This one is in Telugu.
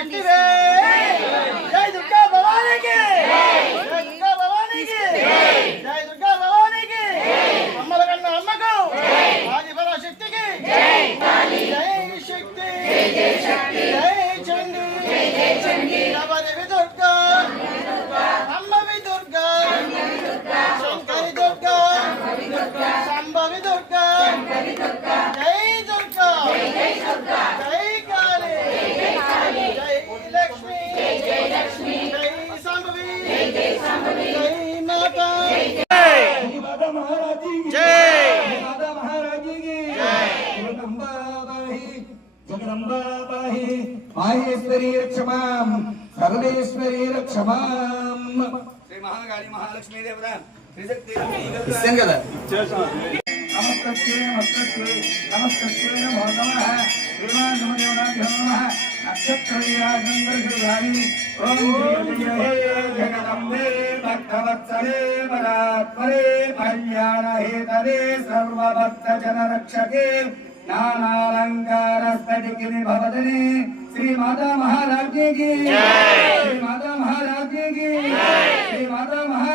శక్తివే జై దుర్గా భవానీకి జై దుర్గా భవానీకి జై దుర్గా భవానీకి అమ్మల కన్నా అమ్మకు ఆది పరాశక్తికి జై శక్తి జై చండి నవదేవి దుర్గా అమ్మవి దుర్గా శంకరి దుర్గా సంభవి దుర్గా జై దుర్గా జై కాళీ జై లక్ష్మి జై సంభవి జై మాతా మాతా మహారాజీ జై మాతా మహారాజీ జగదంబా పాహి జగదంబా పాహి మాహేశ్వరీ రక్షమాం సర్వేశ్వరీ రక్షమాం శ్రీ మహాకాళి మహాలక్ష్మీ దేవత త్రిశక్తి ఇస్తాం కదా నమస్తే నమస్తే నమస్తే నమో నమః శ్రీమానమదేవనాభ్యో నమః నక్షత్రవిరాజందర్శురాణి ఓం జగదంబే భక్తవత్సలే పరాత్పరే కళ్యాణహేతవే సర్వభక్తజనరక్షకే నానాలంకారస్ఫటికిని భవదనే శ్రీ మాతా మహారాజ్ఞికి శ్రీ మాతా మహారాజ్ఞికి శ్రీ మాతా మహారాజ్